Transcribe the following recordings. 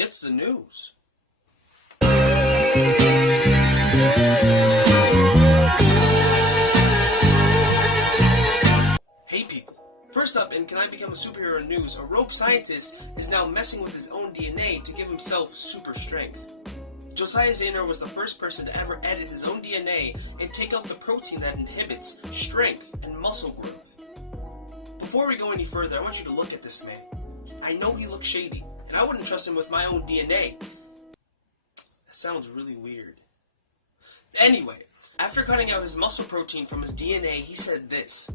It's the news. Hey people. First up in Can I Become a Superhero News, a rogue scientist is now messing with his own DNA to give himself super strength. Josiah Zayner was the first person to ever edit his own DNA and take out the protein that inhibits strength and muscle growth. Before we go any further, I want you to look at this man. I know he looks shady, and I wouldn't trust him with my own DNA. That sounds really weird. Anyway, after cutting out his muscle protein from his DNA, he said this.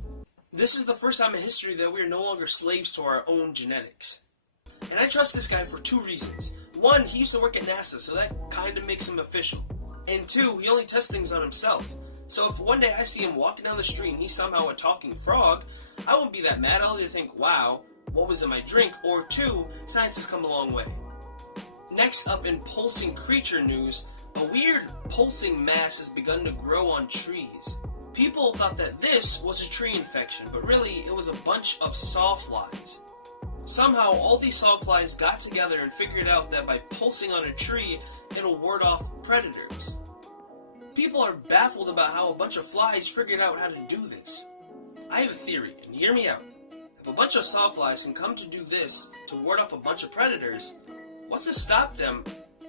This is the first time in history that we are no longer slaves to our own genetics. And I trust this guy for two reasons. One, he used to work at NASA, so that kind of makes him official. And two, he only tests things on himself. So if one day I see him walking down the street and he's somehow a talking frog, I won't be that mad. I'll either think, wow, what was in my drink? Or two, science has come a long way. Next up in pulsing creature news, a weird pulsing mass has begun to grow on trees. People thought that this was a tree infection, but really it was a bunch of sawflies. Somehow all these sawflies got together and figured out that by pulsing on a tree, it'll ward off predators. People are baffled about how a bunch of flies figured out how to do this. I have a theory, and hear me out. If a bunch of sawflies can come to do this to ward off a bunch of predators, what's to stop them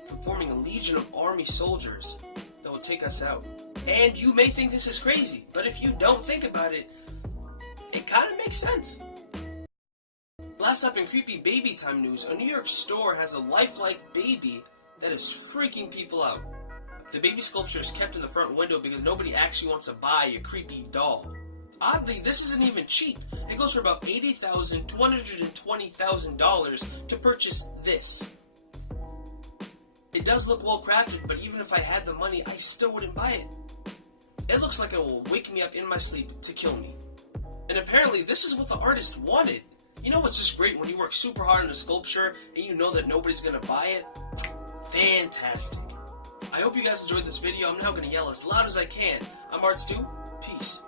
from forming a legion of army soldiers that will take us out? And you may think this is crazy, but if you don't think about it, it kind of makes sense. Last up in creepy baby time news, a New York store has a lifelike baby that is freaking people out. The baby sculpture is kept in the front window because nobody actually wants to buy a creepy doll. Oddly, this isn't even cheap. It goes for about $80,000 to $120,000 to purchase this. It does look well crafted, but even if I had the money, I still wouldn't buy it. It looks like it will wake me up in my sleep to kill me. And apparently this is what the artist wanted. You know what's just great when you work super hard on a sculpture and you know that nobody's gonna buy it? Fantastic. I hope you guys enjoyed this video. I'm now gonna yell as loud as I can. I'm ArtStew. Peace.